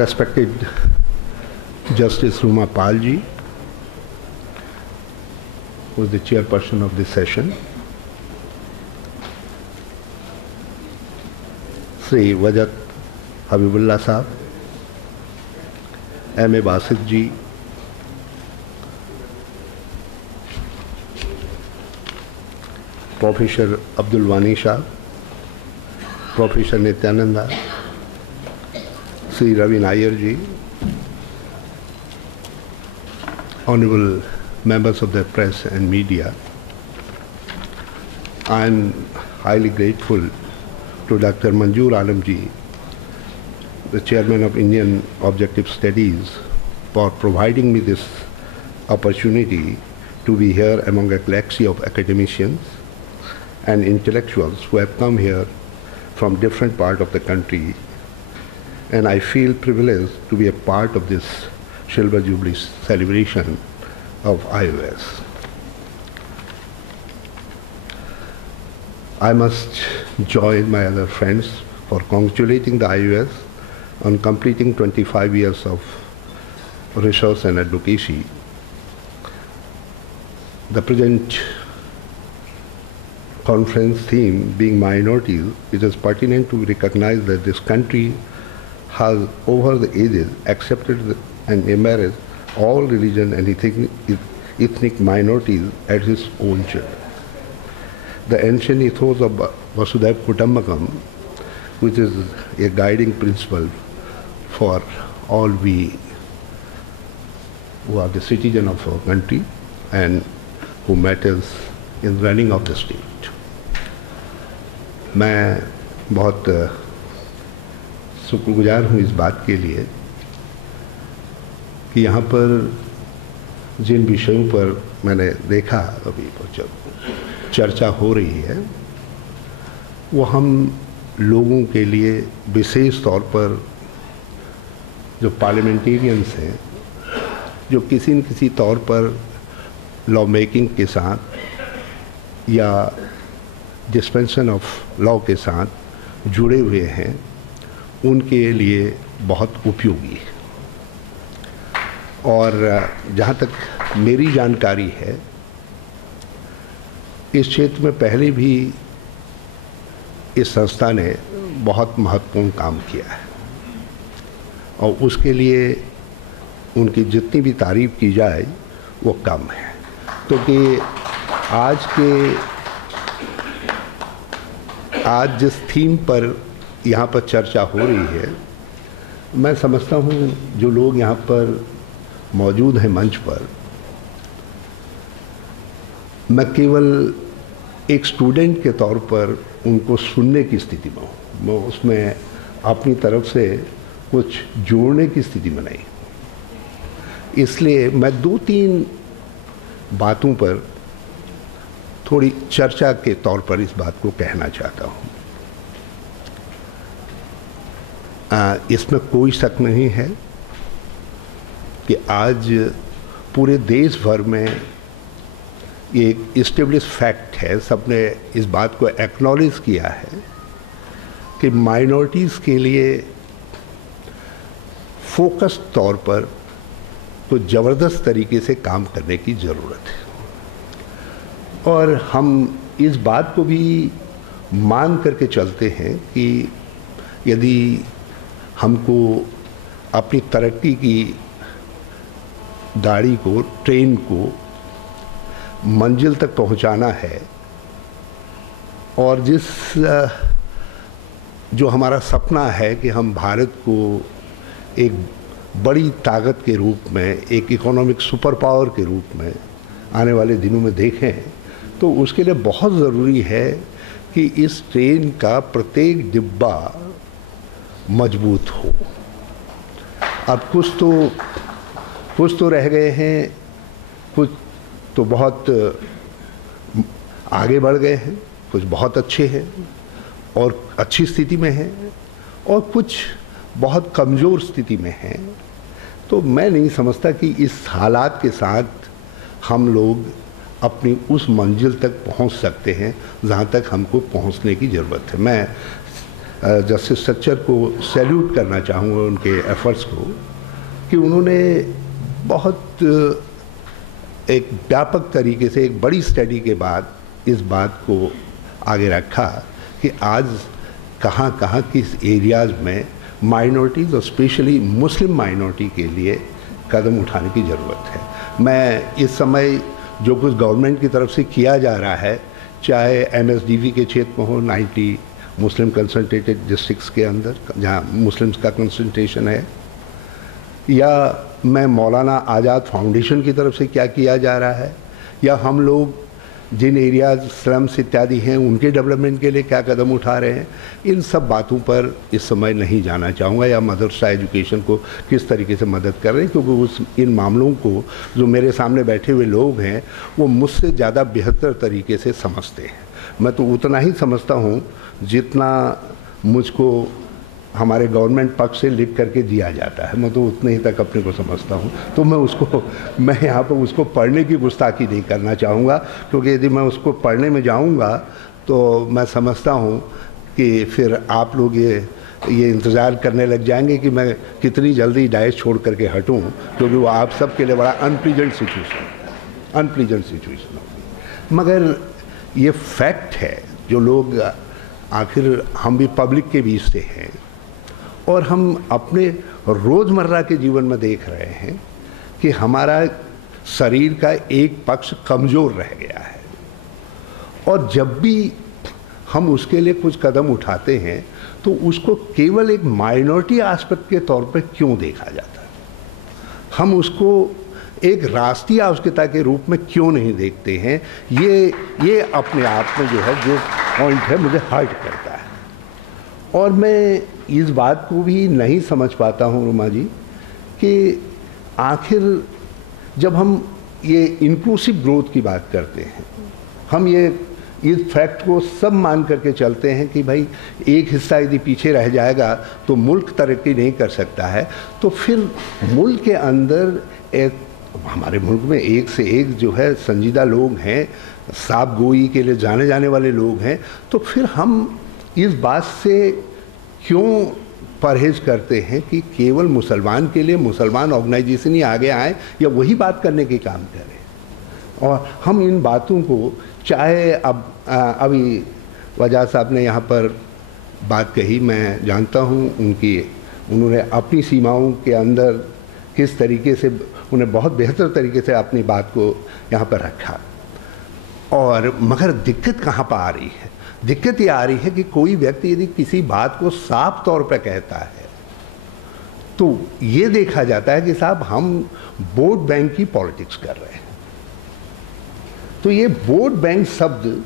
Respected Justice Ruma Palji, who is the chairperson of this session, Sri Wajat Habibullah Sahab, M.A. Basit ji, Professor Abdul Wani Shah, Professor Nityananda, Sri Ravi Nair ji, honorable members of the press and media. I am highly grateful to Dr. Manzoor Alam ji, the chairman of Indian Objective Studies, for providing me this opportunity to be here among a galaxy of academicians and intellectuals who have come here from different parts of the country, and I feel privileged to be a part of this Silver Jubilee celebration of IOS. I must join my other friends for congratulating the IOS on completing 25 years of research and advocacy. The present conference theme being minorities, it is pertinent to recognize that this country has over the ages accepted and embraced all religion and ethnic minorities as its own children. The ancient ethos of Vasudhaiva Kutumbakam, which is a guiding principle for all we who are the citizen of our country and who matters in running of the state. मैं बहुत शुक्रगुजार हूँ इस बात के लिए कि यहाँ पर जिन विषयों पर मैंने देखा अभी जब चर्चा हो रही है वो हम लोगों के लिए विशेष तौर पर जो पार्लियामेंटेरियंस हैं, जो किसी न किसी तौर पर लॉ मेकिंग के साथ या डिस्पेंशन ऑफ लॉ के साथ जुड़े हुए हैं, उनके लिए बहुत उपयोगी है। और जहाँ तक मेरी जानकारी है, इस क्षेत्र में पहले भी इस संस्था ने बहुत महत्वपूर्ण काम किया है और उसके लिए उनकी जितनी भी तारीफ की जाए वो कम है, क्योंकि आज जिस थीम पर यहाँ पर चर्चा हो रही है, मैं समझता हूँ जो लोग यहाँ पर मौजूद हैं मंच पर, मैं केवल एक स्टूडेंट के तौर पर उनको सुनने की स्थिति में हूँ, मैं उसमें अपनी तरफ से कुछ जोड़ने की स्थिति में नहीं। इसलिए मैं 2-3 बातों पर थोड़ी चर्चा के तौर पर इस बात को कहना चाहता हूँ। इसमें कोई शक नहीं है कि आज पूरे देश भर में एक इस्टेब्लिश फैक्ट है, सबने इस बात को एक्नॉलेज किया है कि माइनॉरिटीज़ के लिए फोकस तौर पर तो ज़बरदस्त तरीके से काम करने की ज़रूरत है। और हम इस बात को भी मान करके चलते हैं कि यदि हमको अपनी तरक्की की गाड़ी को, ट्रेन को मंजिल तक पहुंचाना है और जो हमारा सपना है कि हम भारत को एक बड़ी ताकत के रूप में, एक इकोनॉमिक सुपर पावर के रूप में आने वाले दिनों में देखें, तो उसके लिए बहुत ज़रूरी है कि इस ट्रेन का प्रत्येक डिब्बा मजबूत हो। अब कुछ तो रह गए हैं, कुछ तो बहुत आगे बढ़ गए हैं, कुछ बहुत अच्छे हैं और अच्छी स्थिति में हैं और कुछ बहुत कमज़ोर स्थिति में हैं। तो मैं नहीं समझता कि इस हालात के साथ हम लोग अपनी उस मंजिल तक पहुंच सकते हैं जहां तक हमको पहुंचने की ज़रूरत है। मैं जस्टिस सच्चर को सैल्यूट करना चाहूँगा उनके एफर्ट्स को, कि उन्होंने बहुत एक व्यापक तरीके से एक बड़ी स्टडी के बाद इस बात को आगे रखा कि आज कहाँ कहाँ किस एरियाज़ में माइनॉरिटीज़ और स्पेशली मुस्लिम माइनॉरिटी के लिए कदम उठाने की ज़रूरत है। मैं इस समय जो कुछ गवर्नमेंट की तरफ से किया जा रहा है, चाहे MSDV के क्षेत्र में हो, 90 मुस्लिम कंसंट्रेटेड डिस्ट्रिक्ट्स के अंदर जहाँ मुस्लिम्स का कंसंट्रेशन है, या मैं मौलाना आज़ाद फाउंडेशन की तरफ से क्या किया जा रहा है, या हम लोग जिन एरियाज स्लम्स इत्यादि हैं उनके डेवलपमेंट के लिए क्या कदम उठा रहे हैं, इन सब बातों पर इस समय नहीं जाना चाहूँगा, या मदरसा एजुकेशन को किस तरीके से मदद कर रहे हैं, क्योंकि इन मामलों को जो मेरे सामने बैठे हुए लोग हैं वो मुझसे ज़्यादा बेहतर तरीके से समझते हैं। मैं तो उतना ही समझता हूँ जितना मुझको हमारे गवर्नमेंट पक्ष से लिख करके दिया जाता है, मैं तो उतने ही तक अपने को समझता हूँ। तो मैं यहाँ पर उसको पढ़ने की गुस्ताखी नहीं करना चाहूँगा, क्योंकि यदि मैं उसको पढ़ने में जाऊँगा तो मैं समझता हूँ कि फिर आप लोग ये इंतज़ार करने लग जाएंगे कि मैं कितनी जल्दी डाइस छोड़ करके हटूँ, क्योंकि वो आप सब के लिए बड़ा अनप्लीजेंट सिचुएशन होगी। मगर ये फैक्ट है, जो लोग आखिर हम भी पब्लिक के बीच से हैं और हम अपने रोज़मर्रा के जीवन में देख रहे हैं कि हमारा शरीर का एक पक्ष कमज़ोर रह गया है, और जब भी हम उसके लिए कुछ कदम उठाते हैं तो उसको केवल एक माइनॉरिटी एस्पेक्ट के तौर पर क्यों देखा जाता है, हम उसको एक राष्ट्रीय आवश्यकता के रूप में क्यों नहीं देखते हैं। ये अपने आप में जो है जो पॉइंट है मुझे हर्ट करता है। और मैं इस बात को भी नहीं समझ पाता हूँ रुमा जी कि आखिर जब हम ये इंक्लूसिव ग्रोथ की बात करते हैं, हम ये इस फैक्ट को सब मान करके चलते हैं कि भाई एक हिस्सा यदि पीछे रह जाएगा तो मुल्क तरक्की नहीं कर सकता है, तो फिर मुल्क के अंदर हमारे मुल्क में एक से एक जो है संजीदा लोग हैं, साफ गोई के लिए जाने जाने वाले लोग हैं, तो फिर हम इस बात से क्यों परहेज करते हैं कि केवल मुसलमान के लिए मुसलमान ऑर्गेनाइजेशन ही आगे आए या वही बात करने के काम करें। और हम इन बातों को, चाहे अभी वजह साहब ने यहाँ पर बात कही, मैं जानता हूँ उन्होंने अपनी सीमाओं के अंदर किस तरीके से उन्हें बहुत बेहतर तरीके से अपनी बात को यहाँ पर रखा। और मगर दिक्कत कहाँ पर आ रही है? दिक्कत ये आ रही है कि कोई व्यक्ति यदि किसी बात को साफ तौर पर कहता है तो ये देखा जाता है कि साहब हम वोट बैंक की पॉलिटिक्स कर रहे हैं। तो ये वोट बैंक शब्द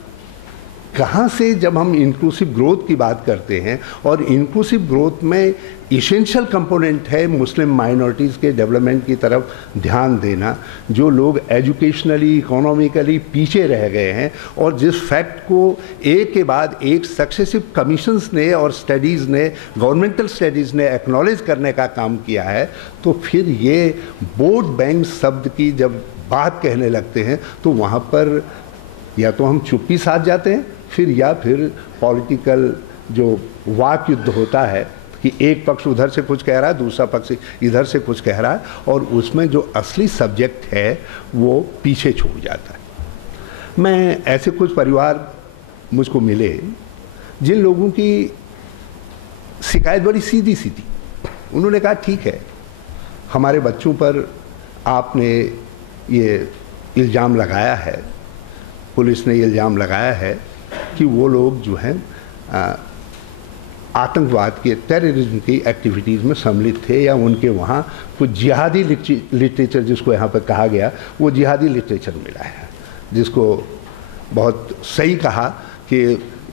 कहाँ से, जब हम इंक्लूसिव ग्रोथ की बात करते हैं, और इंक्लूसिव ग्रोथ में इसेंशियल कंपोनेंट है मुस्लिम माइनॉरिटीज़ के डेवलपमेंट की तरफ ध्यान देना, जो लोग एजुकेशनली इकोनॉमिकली पीछे रह गए हैं, और जिस फैक्ट को एक के बाद एक सक्सेसिव कमीशंस ने और स्टडीज़ ने, गवर्नमेंटल स्टडीज़ ने एक्नॉलेज करने का काम किया है, तो फिर ये वोट बैंक शब्द की जब बात कहने लगते हैं तो वहाँ पर या तो हम चुप्पी साध जाते हैं, फिर पॉलिटिकल जो वाक युद्ध होता है कि एक पक्ष उधर से कुछ कह रहा है, दूसरा पक्ष इधर से कुछ कह रहा है, और उसमें जो असली सब्जेक्ट है वो पीछे छूट जाता है। मैं ऐसे कुछ परिवार मुझको मिले जिन लोगों की शिकायत बड़ी सीधी सी थी। उन्होंने कहा ठीक है, हमारे बच्चों पर आपने ये इल्ज़ाम लगाया है, पुलिस ने इल्ज़ाम लगाया है कि वो लोग जो हैं आतंकवाद के, टेररिज्म की एक्टिविटीज़ में सम्मिलित थे, या उनके वहाँ कुछ जिहादी लिटरेचर, जिसको यहाँ पर कहा गया, वो जिहादी लिटरेचर मिला है, जिसको बहुत सही कहा कि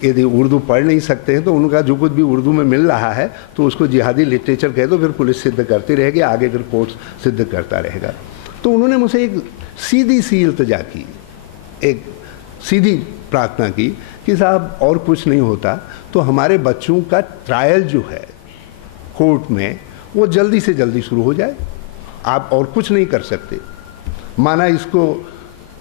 यदि उर्दू पढ़ नहीं सकते हैं तो उनका जो कुछ भी उर्दू में मिल रहा है तो उसको जिहादी लिटरेचर कह दो, फिर पुलिस सिद्ध करती रहेगी, आगे फिर कोर्ट सिद्ध करता रहेगा। तो उन्होंने मुझे एक सीधी सी इल्तिजा की, एक सीधी प्रार्थना की कि साहब और कुछ नहीं होता तो हमारे बच्चों का ट्रायल जो है कोर्ट में वो जल्दी से जल्दी शुरू हो जाए, आप और कुछ नहीं कर सकते। माना इसको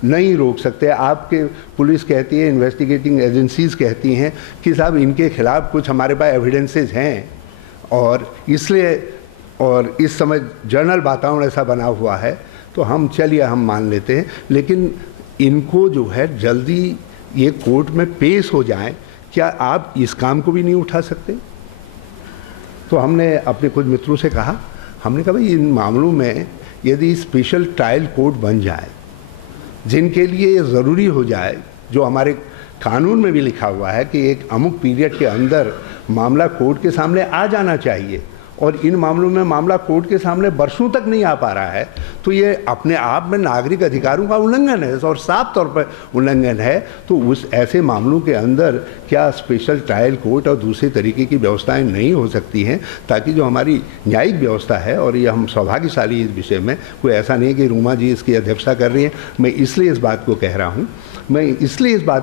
नहीं रोक सकते। आपके पुलिस कहती है, इन्वेस्टिगेटिंग एजेंसीज कहती हैं कि साहब इनके खिलाफ कुछ हमारे पास एविडेंसेस हैं, और इसलिए, और इस समय जर्नल वातावरण ऐसा बना हुआ है, तो हम चलिए हम मान लेते हैं, लेकिन इनको जो है जल्दी ये कोर्ट में पेश हो जाएं, क्या आप इस काम को भी नहीं उठा सकते? तो हमने अपने कुछ मित्रों से कहा, हमने कहा भाई इन मामलों में यदि स्पेशल ट्रायल कोर्ट बन जाए, जिनके लिए ये ज़रूरी हो जाए, जो हमारे कानून में भी लिखा हुआ है कि एक अमुक पीरियड के अंदर मामला कोर्ट के सामने आ जाना चाहिए, और इन मामलों में मामला कोर्ट के सामने वर्षों तक नहीं आ पा रहा है, तो ये अपने आप में नागरिक अधिकारों का उल्लंघन है, और साफ तौर पर उल्लंघन है। तो उस ऐसे मामलों के अंदर क्या स्पेशल ट्रायल कोर्ट और दूसरे तरीके की व्यवस्थाएं नहीं हो सकती हैं, ताकि जो हमारी न्यायिक व्यवस्था है, और ये हम सौभाग्यशाली इस विषय में, कोई ऐसा नहीं कि रूमा जी इसकी अध्यक्षता कर रही हैं, मैं इसलिए इस बात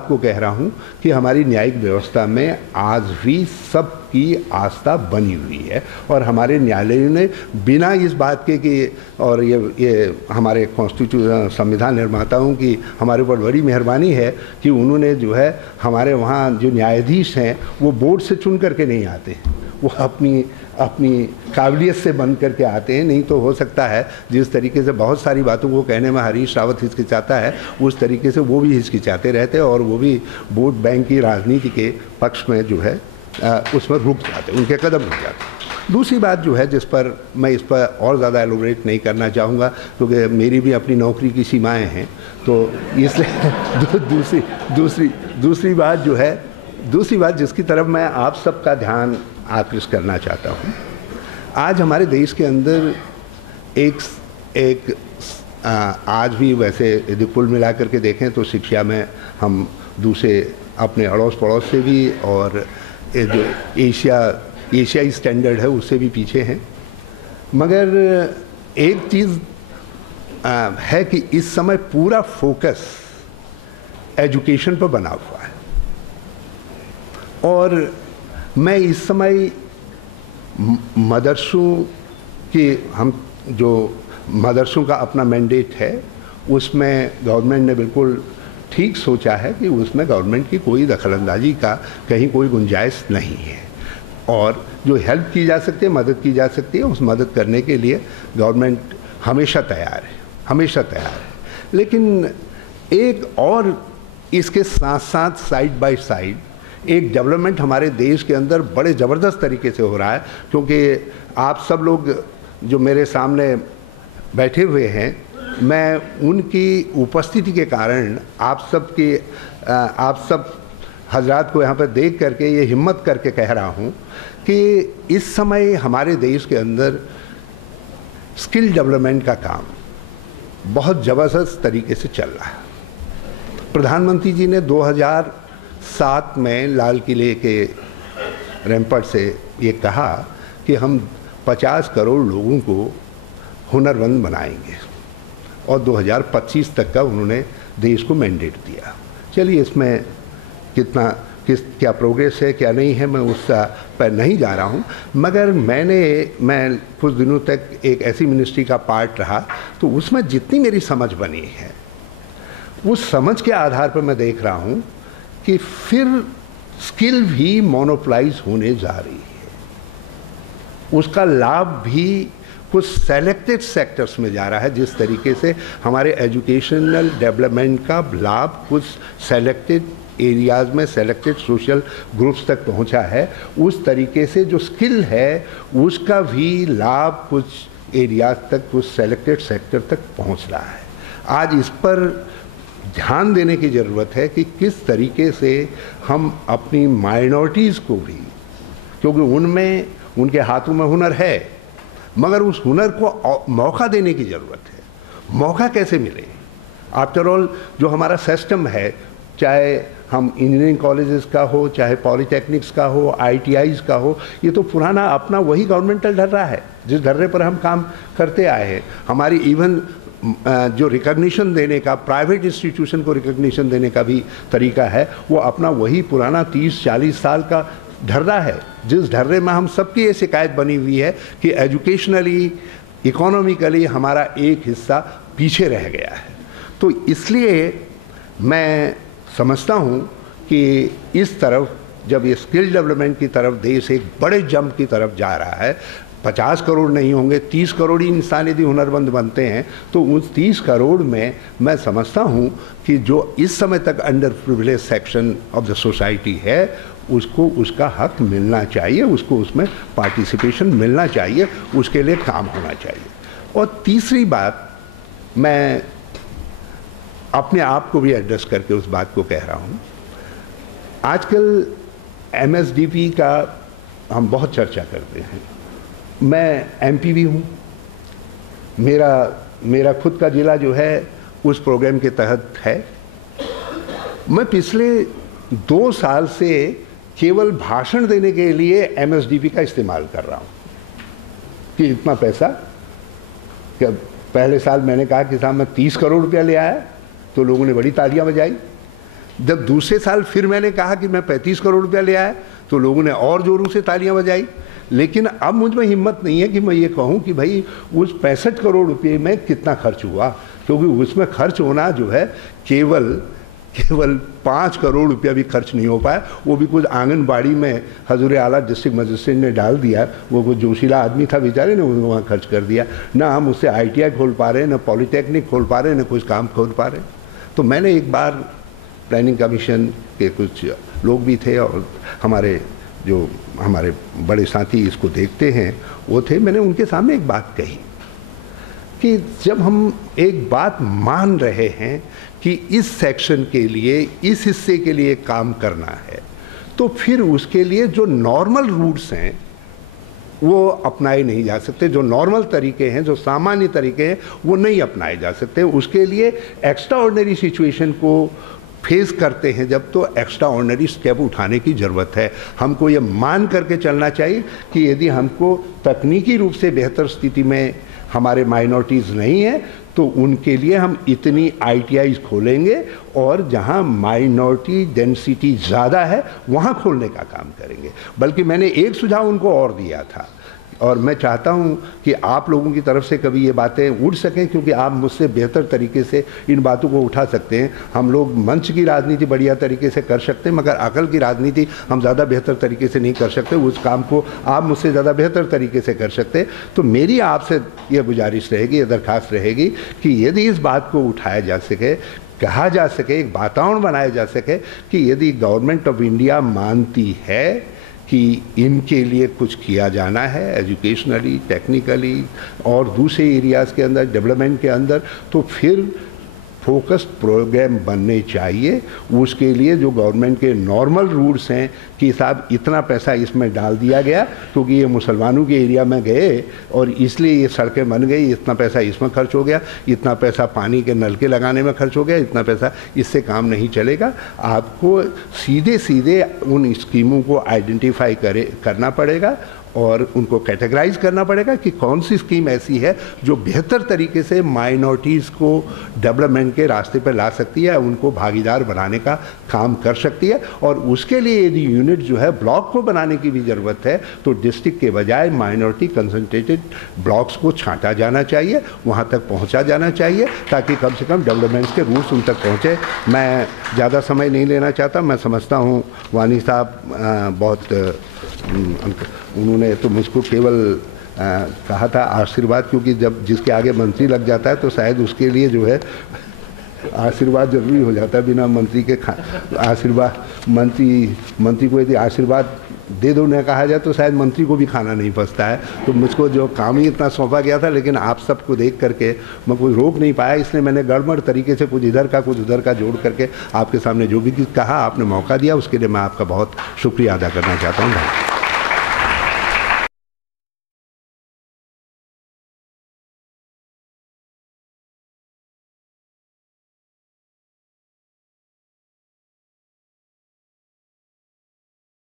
को कह रहा हूँ कि हमारी न्यायिक व्यवस्था में आज भी सबकी आस्था बनी हुई है, और हमारे न्यायालयों ने बिना इस बात के कि, और ये हमारे कॉन्स्टिट्यूशन संविधान निर्माताओं की हमारे ऊपर बड़ी मेहरबानी है कि उन्होंने जो है हमारे वहाँ जो न्यायाधीश हैं वो बोर्ड से चुन करके नहीं आते, वो अपनी काबिलियत से बन करके आते हैं। नहीं तो हो सकता है जिस तरीके से बहुत सारी बातों को कहने में हरीश रावत हिचकिचाता है, उस तरीके से वो भी हिचकिचाते रहते हैं, और वो भी वोट बैंक की राजनीति के पक्ष में जो है उसमें रुक जाते, उनके कदम रुक जाते। दूसरी बात जो है, जिस पर मैं इस पर और ज़्यादा एलोबरेट नहीं करना चाहूँगा, क्योंकि मेरी भी अपनी नौकरी की सीमाएँ हैं, तो इसलिए दूसरी बात जिसकी तरफ मैं आप सबका ध्यान आकृष्ट करना चाहता हूँ, आज हमारे देश के अंदर आज भी वैसे यदि कुल मिला करके देखें तो शिक्षा में हम दूसरे अपने अड़ोस पड़ोस से भी, और जो एशियाई स्टैंडर्ड है उससे भी पीछे हैं। मगर एक चीज़ है कि इस समय पूरा फोकस एजुकेशन पर बना हुआ है, और मैं इस समय मदरसों का अपना मैंडेट है, उसमें गवर्नमेंट ने बिल्कुल ठीक सोचा है कि उसमें गवर्नमेंट की कोई दखलंदाजी का कहीं कोई गुंजाइश नहीं है, और जो हेल्प की जा सकती है, मदद की जा सकती है, उस मदद करने के लिए गवर्नमेंट हमेशा तैयार है। लेकिन एक और इसके साथ साथ साइड बाय साइड एक डेवलपमेंट हमारे देश के अंदर बड़े ज़बरदस्त तरीके से हो रहा है, क्योंकि आप सब लोग जो मेरे सामने बैठे हुए हैं, मैं उनकी उपस्थिति के कारण आप सब हजरात को यहाँ पर देख करके ये हिम्मत करके कह रहा हूँ कि इस समय हमारे देश के अंदर स्किल डेवलपमेंट का काम बहुत ज़बरदस्त तरीके से चल रहा है। प्रधानमंत्री जी ने 2007 में लाल किले के रैंपट से ये कहा कि हम 50 करोड़ लोगों को हुनरमंद बनाएंगे, और 2025 तक का उन्होंने देश को मैंडेट दिया। चलिए इसमें क्या प्रोग्रेस है क्या नहीं है, मैं उस पर नहीं जा रहा हूँ, मगर मैं कुछ दिनों तक एक ऐसी मिनिस्ट्री का पार्ट रहा, तो उसमें जितनी मेरी समझ बनी है, उस समझ के आधार पर मैं देख रहा हूँ कि फिर स्किल भी मोनोपलाइज होने जा रही है, उसका लाभ भी कुछ सेलेक्टेड सेक्टर्स में जा रहा है। जिस तरीके से हमारे एजुकेशनल डेवलपमेंट का लाभ कुछ सेलेक्टेड एरियाज़ में, सेलेक्टेड सोशल ग्रुप्स तक पहुंचा है, उस तरीके से जो स्किल है उसका भी लाभ कुछ एरियाज़ तक, कुछ सेलेक्टेड सेक्टर तक पहुंच रहा है। आज इस पर ध्यान देने की ज़रूरत है कि किस तरीके से हम अपनी माइनॉरिटीज़ को भी, क्योंकि उनमें उनके हाथों में हुनर है, मगर उस हुनर को मौका देने की ज़रूरत है। मौका कैसे मिले? आफ्टर ऑल जो हमारा सिस्टम है, चाहे हम इंजीनियरिंग कॉलेजेस का हो, चाहे पॉलीटेक्निक्स का हो, ITIs का हो, ये तो पुराना अपना वही गवर्नमेंटल ढर्रा है जिस ढर्रे पर हम काम करते आए हैं। हमारी इवन जो रिकग्निशन देने का, प्राइवेट इंस्टीट्यूशन को रिकग्निशन देने का भी तरीका है, वो अपना वही पुराना 30-40 साल का ढर्रा है, जिस ढर्रे में हम सबकी ये शिकायत बनी हुई है कि एजुकेशनली, इकोनॉमिकली हमारा एक हिस्सा पीछे रह गया है। तो इसलिए मैं समझता हूँ कि इस तरफ जब ये स्किल डेवलपमेंट की तरफ देश एक बड़े जंप की तरफ जा रहा है, 50 करोड़ नहीं होंगे, 30 करोड़ ही इंसान यदि हुनरमंद बनते हैं, तो उस 30 करोड़ में मैं समझता हूँ कि जो इस समय तक under privilege section of the society है, उसको उसका हक मिलना चाहिए, उसको उसमें पार्टिसिपेशन मिलना चाहिए, उसके लिए काम होना चाहिए। और तीसरी बात, मैं अपने आप को भी एड्रेस करके उस बात को कह रहा हूँ, आजकल MSDP का हम बहुत चर्चा करते हैं। मैं MP भी हूँ, मेरा खुद का ज़िला जो है उस प्रोग्राम के तहत है। मैं पिछले 2 साल से केवल भाषण देने के लिए MSDP का इस्तेमाल कर रहा हूँ कि इतना पैसा, क्या पहले साल मैंने कहा कि साहब मैं 30 करोड़ रुपया ले आया, तो लोगों ने बड़ी तालियां बजाई। जब दूसरे साल फिर मैंने कहा कि मैं 35 करोड़ रुपया ले आया, तो लोगों ने और जोरों से तालियां बजाई। लेकिन अब मुझ में हिम्मत नहीं है कि मैं ये कहूँ कि भाई उस 65 करोड़ रुपये में कितना खर्च हुआ, क्योंकि उसमें खर्च होना जो है केवल 5 करोड़ रुपया भी खर्च नहीं हो पाया। वो भी कुछ आंगनबाड़ी में हजूर आला डिस्ट्रिक्ट मजिस्ट्रेट ने डाल दिया, वो कुछ जोशीला आदमी था बेचारे ने उसको वहाँ खर्च कर दिया। ना हम उससे ITI खोल पा रहे हैं, ना पॉलीटेक्निक खोल पा रहे हैं, ना कुछ काम खोल पा रहे हैं। तो मैंने एक बार प्लानिंग कमीशन के कुछ लोग भी थे और हमारे बड़े साथी इसको देखते हैं वो थे, मैंने उनके सामने एक बात कही कि जब हम एक बात मान रहे हैं कि इस सेक्शन के लिए, इस हिस्से के लिए काम करना है, तो फिर उसके लिए जो नॉर्मल रूट्स हैं वो अपनाए नहीं जा सकते, जो नॉर्मल तरीके हैं, जो सामान्य तरीके हैं, वो नहीं अपनाए जा सकते। उसके लिए एक्स्ट्रा ऑर्डिनरी सिचुएशन को फेस करते हैं जब, तो एक्स्ट्रा ऑर्डिनरी स्टेप उठाने की ज़रूरत है। हमको ये मान करके चलना चाहिए कि यदि हमको तकनीकी रूप से बेहतर स्थिति में हमारे माइनॉरिटीज़ नहीं है, तो उनके लिए हम इतनी ITIs खोलेंगे और जहां माइनॉरिटी डेंसिटी ज़्यादा है वहां खोलने का काम करेंगे। बल्कि मैंने एक सुझाव उनको और दिया था, और मैं चाहता हूं कि आप लोगों की तरफ से कभी ये बातें उठ सकें, क्योंकि आप मुझसे बेहतर तरीके से इन बातों को उठा सकते हैं। हम लोग मंच की राजनीति बढ़िया तरीके से कर सकते हैं, मगर अकल की राजनीति हम ज़्यादा बेहतर तरीके से नहीं कर सकते। उस काम को आप मुझसे ज़्यादा बेहतर तरीके से कर सकते हैं। तो मेरी आपसे ये गुजारिश रहेगी, ये दरख्वास्त रहेगी कि यदि इस बात को उठाया जा सके, कहा जा सके, एक वातावरण बनाया जा सके कि यदि गवर्नमेंट ऑफ इंडिया मानती है कि इनके लिए कुछ किया जाना है एजुकेशनली, टेक्निकली और दूसरे एरियाज़ के अंदर, डेवलपमेंट के अंदर, तो फिर फोकस्ड प्रोग्राम बनने चाहिए। उसके लिए जो गवर्नमेंट के नॉर्मल रूल्स हैं कि साहब इतना पैसा इसमें डाल दिया गया क्योंकि ये मुसलमानों के एरिया में गए और इसलिए ये सड़कें बन गई, इतना पैसा इसमें खर्च हो गया, इतना पैसा पानी के नलके लगाने में खर्च हो गया, इतना पैसा, इससे काम नहीं चलेगा। आपको सीधे सीधे उन स्कीमों को आइडेंटिफाई करना पड़ेगा और उनको कैटेगराइज करना पड़ेगा कि कौन सी स्कीम ऐसी है जो बेहतर तरीके से माइनॉरिटीज़ को डेवलपमेंट के रास्ते पर ला सकती है, उनको भागीदार बनाने का काम कर सकती है। और उसके लिए यदि यूनिट जो है ब्लॉक को बनाने की भी ज़रूरत है, तो डिस्ट्रिक्ट के बजाय माइनॉरिटी कंसंट्रेटेड ब्लॉक्स को छांटा जाना चाहिए, वहाँ तक पहुँचा जाना चाहिए, ताकि कम से कम डेवलपमेंट्स के रूल्स उन तक पहुँचे। मैं ज़्यादा समय नहीं लेना चाहता। मैं समझता हूँ वानी साहब बहुत उन्होंने तो मुझको केवल कहा था आशीर्वाद, क्योंकि जब जिसके आगे मंत्री लग जाता है तो शायद उसके लिए जो है आशीर्वाद जरूरी हो जाता है। बिना मंत्री के आशीर्वाद, मंत्री को यदि आशीर्वाद दे दो न कहा जाए तो शायद मंत्री को भी खाना नहीं पचता है। तो मुझको जो काम ही इतना सौंपा गया था, लेकिन आप सबको देख करके मैं कुछ रोक नहीं पाया, इसलिए मैंने गड़बड़ तरीके से कुछ इधर का कुछ उधर का जोड़ करके आपके सामने जो भी कहा, आपने मौका दिया, उसके लिए मैं आपका बहुत शुक्रिया अदा करना चाहता हूँ।